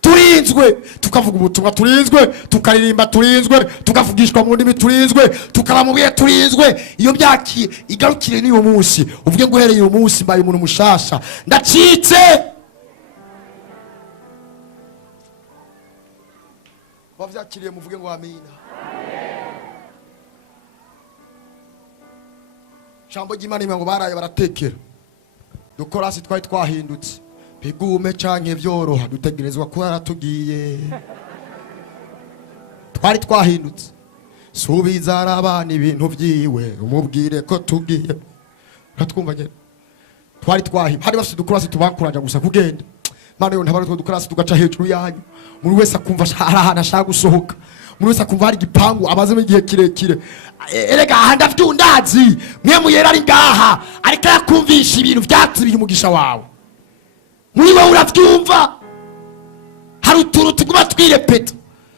turinzwe tukavuga ubutumwa turinzwe tukaririmba turinzwe tukavugishwa mu ndimi turinzwe tukaba mu bihe turinzwe. Iyo byaki igarukire n'uyu munsi uvuge ngo uhereye uyu munsi mbaye umuntu mushasha ndacitse. Bavyakiriye muvuge ngo amina. Jambo ry'Imana ngo baraye baratekera dukorasi twari twahindutse bigume canke vyoroha dutegerezwa ko yaratugiye. Twari twahindutse subiza arabana ibintu vyiwe umubwire ko tugiye. Uratwumva nyene twari twahindutse hari bafite dukorasi tubankuraje gusa kugenda. Mana yo ntabara two dukorasi tugaca hejuru yanyu muri wese akumva arahana ashaka gusohoka muri wese akumva hari gipangu abazemo igihe kirekire. Erega handa vyundazi mwe muyera ari ngaha ariko yakumvisha ibintu vyatsibiye umugisha wawe muri wowe uravyumva. Hari utuntu tuguma twirepeta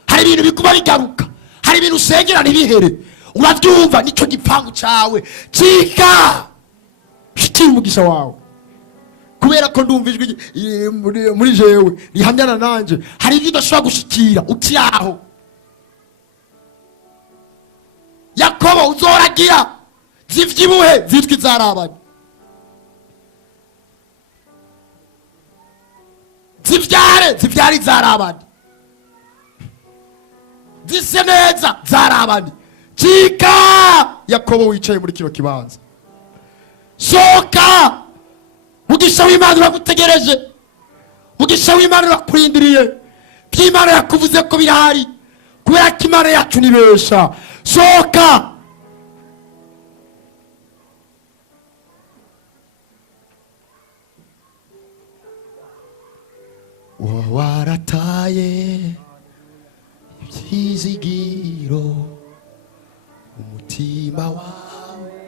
hari ibintu biguma bigaruka hari ibintu usengera ntibihere uravyumva. Nico gipangu cawe cika shikira umugisha wawe kubera ko ndumva ijwi muri jewe rihamyana nanje. Hari ibyo udashobora gushikira ukiraho. Yakobo uzoragira zivyibuhe zitwa izarabani zivyare izarabani zise neza zarabani. Cika Yakobo wicaye muri kino kibanza soka mugisha w'Imana uragutegereje mugisha w'Imana urakurindiriye by'Imana yakuvuze ko birahari kubera ko Imana yacu nibesha. Soka warataye ibyizigiro umutima wawe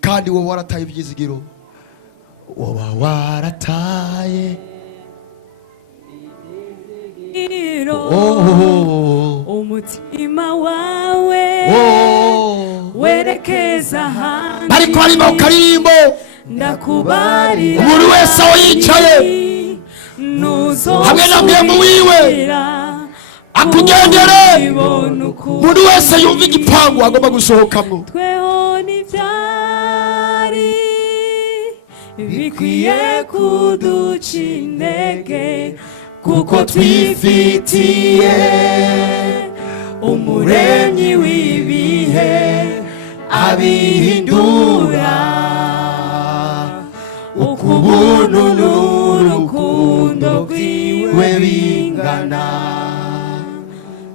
kandi wowe warataye ibyizigiro wowe warataye umutima wawe werekeza ahandi. ariko harimo karimbo ndakubarira umuntu wese aho yicaye hamwe na mwembu wiwe akugendere. umuntu wese yumva igipangu agomba gusohokamo. tweho n'ibyari bikwiye kuduca intege kuko twifitiye umuremyi w'ibihe abihindura uko ubuntu n'urukundo rwiwe bingana.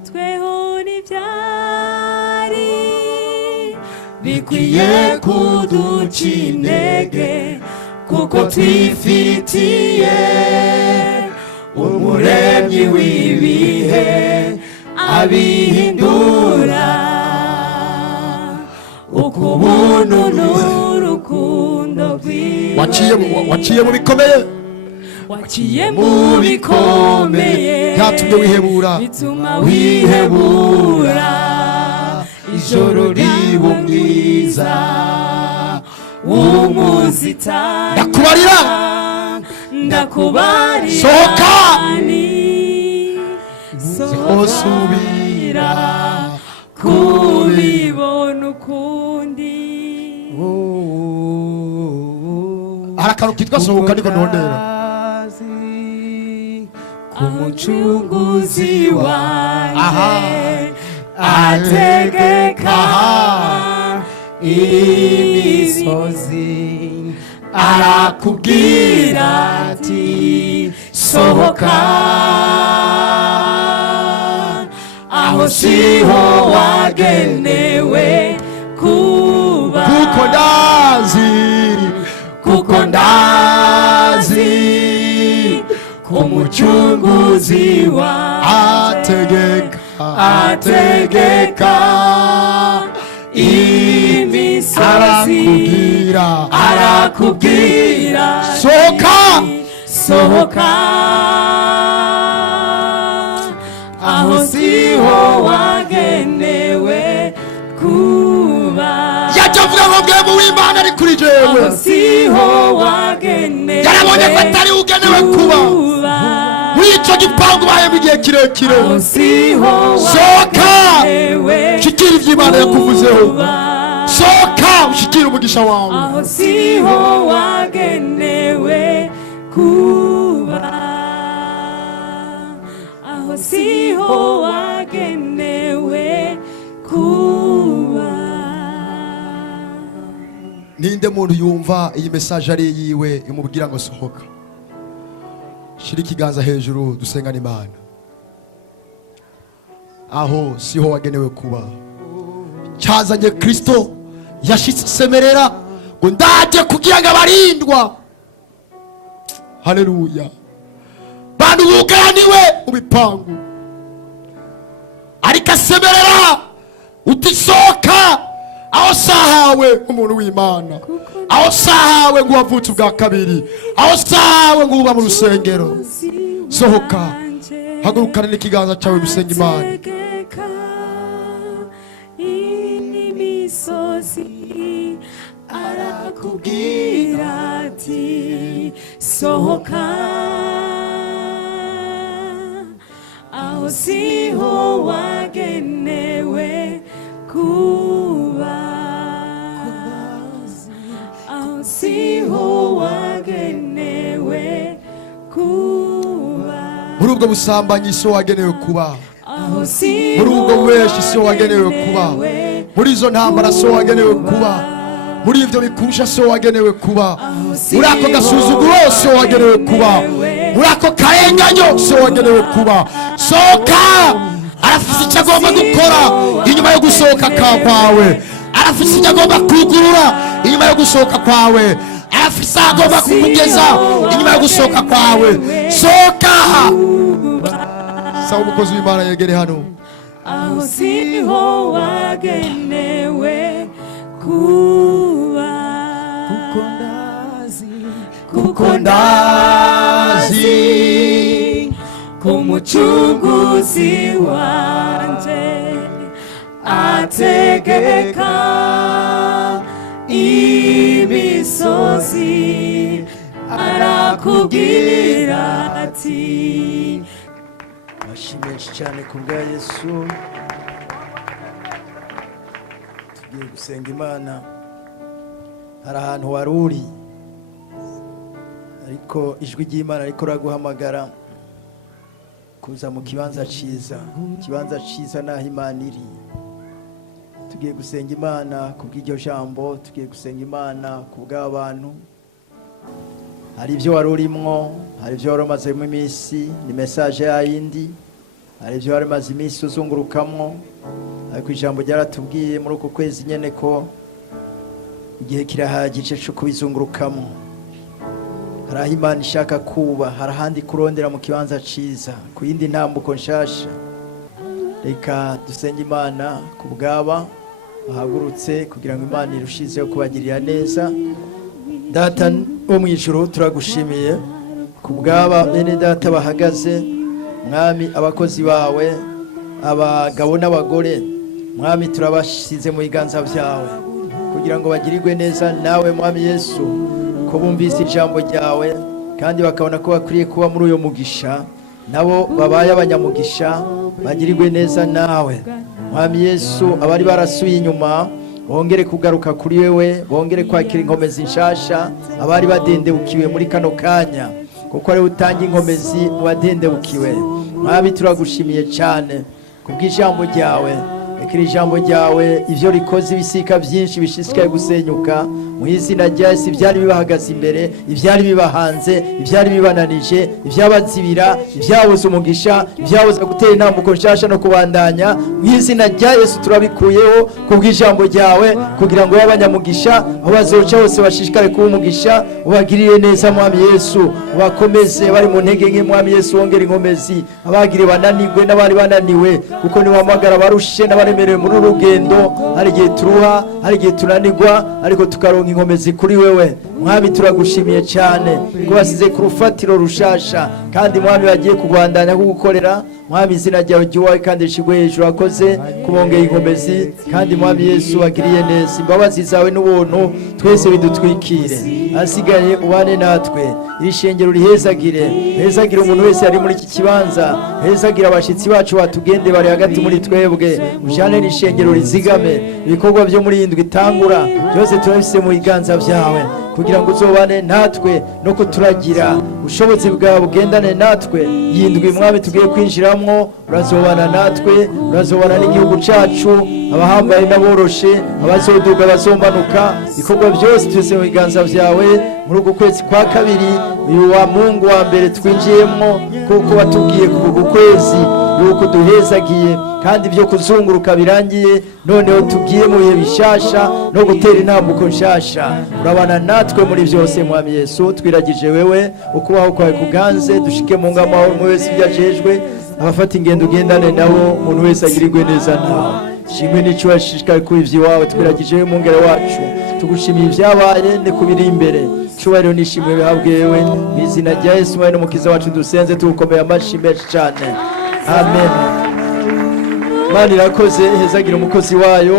tweho n'ibyari bikwiye kuduca intege kuko twifitiye umuremyi w'ibihe abihindura uko ubuntu n'urukundo rwiwe. waciye mu bikomeye waciye mu bikomeye byatumye wihebura bituma wihebura ijoro riba umwiza w'umuzitani. ndakubarira sohoka sohosubira kubibona ukundi. hari akantu kitwa sohoka niko ntondera. umucunguzi wanjye Aha. ategeka Aha. imisozi arakubwira ati sohoka aho siho wagenewe kuba kuko ndazi umucunguzi wanjye ategeka imisozi arakubwira sohoka aho siho wagenewe kuba yajya avuga ngo bwemu w'Imana ari kuri jewe aho siho wagenewe yarabonye ko atari ugenewe kuba w'icyo gipangu bayemo igihe kirekire. aho siho sohoka wagenewe ushikira iby'Imana yakuvuzeho, sohoka ushikira umugisha wawe. aho siho wagenewe kuba aho siho wagenewe kuba. Ninde muntu yumva iyi message ari yiwe imubwira ngo sohoka? Shira ikiganza hejuru dusengana Imana. Aho siho wagenewe kuba. Cyazanye Kristo yashitse semerera ngo ndaje kugira ngo abarindwa. Haleluya. Bantu bugaraniwe ubipangu. Ariko asemerera utisoka aho sahawe umuntu w'Imana, aho sahawe ngo wavutse ubwa kabiri, aho sahawe ngo uba mu rusengero. Sohoka, hagurukana n'ikiganza cyawe gusenga Imana. Ategeka imisozi arakubwira ati sohoka aho siho wagenewe kuba aho siho wagenewe kuba Muri ubwo busambanyi siho wagenewe kuba, aho siho muri ubwo bubeshi siho wagenewe kuba, muri izo ntambara siho wagenewe kuba, muri ibyo bikurusha siho wagenewe kuba, muri ako gasuzuguro siho wagenewe kuba, muri ako karenganyo siho wagenewe kuba. Sohoka, arafise icyo agomba gukora inyuma yo gusohoka kwawe, arafise icyo agomba kugurura inyuma yo gusohoka kwawe, arafise aho agomba kukugeza inyuma yo gusohoka kwawe. Sohoka. Saba umukozi w'Imana yegere hano. aho siho wagenewe kuba kuko ndazi umucunguzi wanjye ategeka imisozi arakubwira ati. amashyi menshi cyane ku bwa Yesu. Tugiye gusenga Imana. Hari ahantu wari uri ariko ijwi ry'Imana ariko raguhamagara kuza mu kibanza cyiza. Ikibanza cyiza naho Imana iri. Tugiye gusenga Imana ku bw'iryo jambo, tugiye gusenga Imana ku bw'abantu. Hari ibyo wari urimo, hari ibyo wari umazemo iminsi, ni message yayindi. Hari ibyo wari umaze iminsi uzungurukamo, ariko ijambo ryaratubwiye muri uko kwezi nyene ko igihe kirahagije cyo kubizungurukamo. Hari aho Imana ishaka kuba, hari ahandi kurondera mu kibanza cyiza, ku yindi ntambuko nshasha. Reka dusenge Imana ku bwaba bahagurutse kugira ngo Imana irushizeho kubagirira neza. Data wo mu ijuru, turagushimiye ku bwaba bene data bahagaze. Mwami, abakozi bawe, abagabo n'abagore, Mwami, turabashize mu biganza byawe kugira ngo bagirirwe neza nawe Mwami Yesu, ko bumvise ijambo ryawe kandi bakabona ko bakwiriye kuba muri uyo mugisha, nabo babaye abanyamugisha bagirirwe neza nawe Mwami Yesu. Abari barasuye inyuma bongere kugaruka kuri wewe, bongere kwakira inkomezi nshasha abari badendebukiwe muri kano kanya, kuko ari utanga inkomezi mu badendebukiwe. Mwami turagushimiye cyane kubw'ijambo ryawe, rekera ijambo ryawe ivyo rikoze ibisika byinshi bishishikaye gusenyuka mu izina rya Yesu. Ibyari bibahagaze imbere, ibyari bibahanze, ibyari bibananije, ibyabazibira, ibyabuze umugisha, ibyabuze gutera intambuko nshasha no kubandanya, mu izina rya Yesu turabikuyeho kubw'ijambo ryawe, kugira ngo y'abanyamugisha aho bazoca hose bashishikare kuba umugisha. Ubagirire neza Mwami Yesu, ubakomeze bari mu ntege nke Mwami Yesu, wongera inkomezi abagire bananirwe n'abari bananiwe, kuko niwamagara barushe n'abaremerewe muri urugendo. Hari igihe turuha, hari igihe tunanirwa, ariko tukaronka inkomezi kuri wewe. Mwami turagushimiye cyane ko basize ku rufatiro rushasha, kandi Mwami bagiye kubandanya kugukorera. Mwami izina ryawe ryubahe kandi rishigwe hejuru, akoze kubongera inkomezi, kandi Mwami Yesu wagiriye neza. Imbabazi zawe n'ubuntu twese bidutwikire, asigaye ubane natwe. Iri shengero rihezagire, hezagire umuntu wese ari muri iki kibanza, hezagire abashitsi bacu batugende bari hagati muri twebwe. Ujane n'ishengero rizigame, ibikorwa byo muri indwi itangura byose turabise mu biganza byawe, kugira ngo uzobane natwe no kuturagira. Ubushobozi bwawe bugendane natwe. Yindwi Mwami tugiye kwinjiramwo, urazobana natwe, urazobana n'igihugu cacu, abahambaye n'aboroshe, abazoduga bazomanuka, ibikorwa byose byose mu biganza byawe. Muri uku kwezi kwa kabiri, uyu wa Mungu wa mbere twinjiyemwo, kuko watubwiye kuvuga ukwezi yuko duhezagiye kandi byo kuzunguruka birangiye, noneho tugiye mu bihe bishasha no gutera intambuko nshasha. Urabana natwe muri byose Mwami Yesu, twiragije wewe ukubaho kwawe kuganze, dushike mu ngamahoro mu wese byajejwe, abafata ingendo ugendane nabo, umuntu wese agirirwe neza nawe. Shimwe n'ico washishikaye kuri iwawe, twiragije wewe mungere wacu, tugushimiye ibyabaye ne kubiri imbere. Cyubahiro nishimwe bihabwe wewe, mu izina rya Yesu Mwene n'umukiza wacu dusenze tugukomeye amashi menshi cyane. Amen. Imana irakoze, hezagira umukozi wayo.